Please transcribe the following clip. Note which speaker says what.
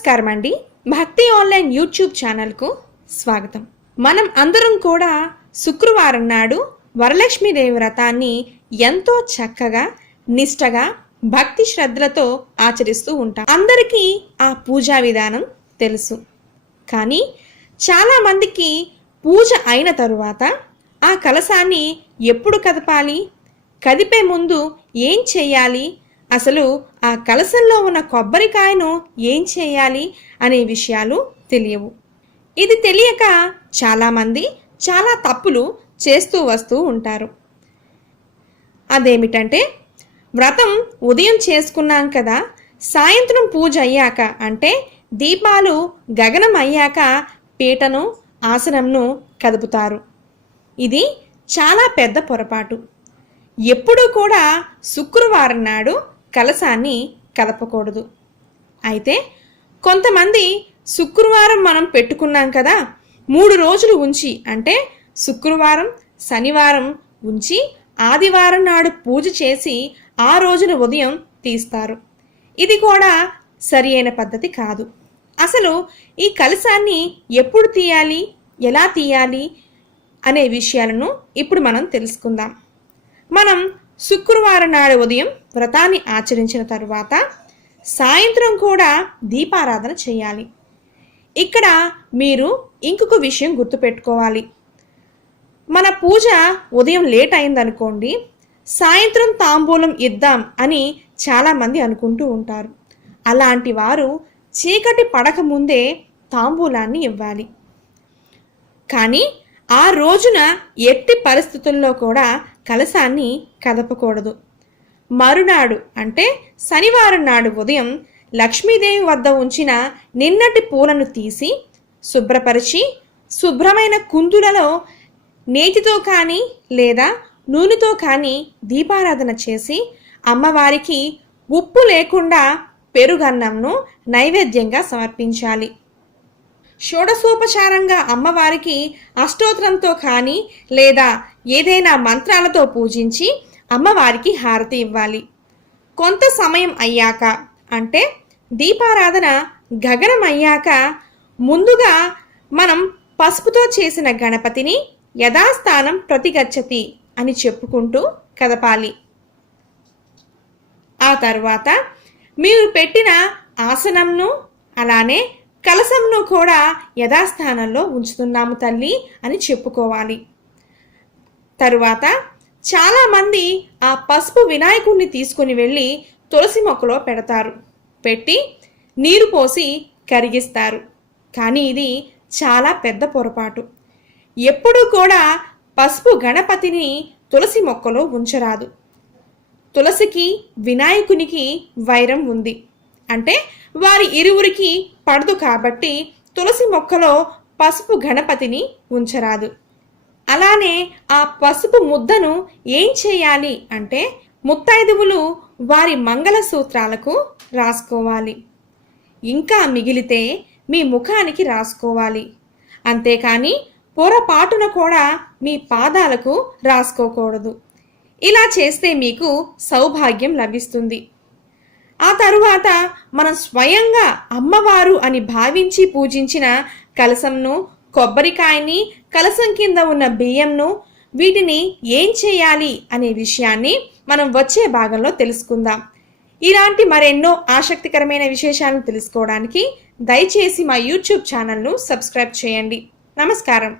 Speaker 1: నమస్కారం అండి. భక్తి ఆన్లైన్ యూట్యూబ్ ఛానల్కు స్వాగతం. మనం అందరం కూడా శుక్రవారం నాడు వరలక్ష్మీదేవి వ్రతాన్ని ఎంతో చక్కగా నిష్టగా భక్తి శ్రద్ధలతో ఆచరిస్తూ ఉంటాం. అందరికీ ఆ పూజా విధానం తెలుసు. కానీ చాలామందికి పూజ అయిన తరువాత ఆ కలశాన్ని ఎప్పుడు కదపాలి? కదిపే ముందు ఏం చేయాలి? అసలు ఆ కలసంలో ఉన్న కొబ్బరికాయను ఏం చేయాలి అనే విషయాలు తెలియవు. ఇది తెలియక చాలామంది చాలా తప్పులు చేస్తూ వస్తూ ఉంటారు. అదేమిటంటే వ్రతం ఉదయం చేసుకున్నాం కదా సాయంత్రం పూజ అయ్యాక అంటే దీపాలు గగనం అయ్యాక పీటను ఆసనంను కదుపుతారు. ఇది చాలా పెద్ద పొరపాటు. ఎప్పుడూ కూడా శుక్రవారం నాడు కలశాన్ని కదపకూడదు అయితే కొంతమంది శుక్రవారం మనం పెట్టుకున్నాం కదా మూడు రోజులు ఉంచి అంటే శుక్రవారం శనివారం ఉంచి ఆదివారం నాడు పూజ చేసి ఆ రోజున ఉదయం తీస్తారు. ఇది కూడా సరి అయిన పద్ధతి కాదు. అసలు ఈ కలశాన్ని ఎప్పుడు తీయాలి ఎలా తీయాలి అనే విషయాలను ఇప్పుడు మనం తెలుసుకుందాం. మనం శుక్రవారం నాడు ఉదయం వ్రతాన్ని ఆచరించిన తరువాత సాయంత్రం కూడా దీపారాధన చేయాలి. ఇక్కడ మీరు ఇంకొక విషయం గుర్తుపెట్టుకోవాలి. మన పూజ ఉదయం లేట్ అయిందనుకోండి సాయంత్రం తాంబూలం ఇద్దాం అని చాలామంది అనుకుంటూ ఉంటారు. అలాంటి వారు చీకటి పడక ముందే తాంబూలాన్ని ఇవ్వాలి. కానీ ఆ రోజున ఎట్టి పరిస్థితుల్లో కూడా కలశాన్ని కదపకూడదు. మరునాడు అంటే శనివారం నాడు ఉదయం లక్ష్మీదేవి వద్ద ఉంచిన నిన్నటి పూలను తీసి శుభ్రపరిచి శుభ్రమైన కుందులలో నేతితో కానీ లేదా నూనెతో కానీ దీపారాధన చేసి అమ్మవారికి ఉప్పు లేకుండా పెరుగన్నంను నైవేద్యంగా సమర్పించాలి. షోడసోపచారంగా అమ్మవారికి అష్టోత్తరంతో కానీ లేదా ఏదైనా మంత్రాలతో పూజించి అమ్మవారికి హారతి ఇవ్వాలి. కొంత సమయం అయ్యాక అంటే దీపారాధన గగనం అయ్యాక ముందుగా మనం పసుపుతో చేసిన గణపతిని యథాస్థానం ప్రతిగచ్చతి అని చెప్పుకుంటూ కదపాలి. ఆ తర్వాత మీరు పెట్టిన ఆసనంను అలానే కలశంను కూడా యథాస్థానంలో ఉంచుతున్నాము తల్లి అని చెప్పుకోవాలి. తరువాత చాలామంది ఆ పసుపు వినాయకుడిని తీసుకుని వెళ్ళి తులసి మొక్కలో పెడతారు. పెట్టి నీరు పోసి కరిగిస్తారు. కానీ ఇది చాలా పెద్ద పొరపాటు. ఎప్పుడూ కూడా పసుపు గణపతిని తులసి మొక్కలో ఉంచరాదు. తులసికి వినాయకునికి వైరం ఉంది. అంటే వారి ఇరువురికి పడదు కాబట్టి తులసి మొక్కలో పసుపు గణపతిని ఉంచరాదు. అలానే ఆ పసుపు ముద్దను ఏం చేయాలి అంటే ముత్తైదువులు వారి మంగళసూత్రాలకు రాసుకోవాలి. ఇంకా మిగిలితే మీ ముఖానికి రాసుకోవాలి. అంతేకాని పొరపాటున కూడా మీ పాదాలకు రాసుకోకూడదు. ఇలా చేస్తే మీకు సౌభాగ్యం లభిస్తుంది. ఆ తరువాత మనం స్వయంగా అమ్మవారు అని భావించి పూజించిన కలసంను కొబ్బరికాయని కలసం కింద ఉన్న బియ్యంను వీటిని ఏం చేయాలి అనే విషయాన్ని మనం వచ్చే భాగంలో తెలుసుకుందాం. ఇలాంటి మరెన్నో ఆసక్తికరమైన విశేషాలను తెలుసుకోవడానికి దయచేసి మా యూట్యూబ్ ఛానల్ను సబ్స్క్రైబ్ చేయండి. నమస్కారం.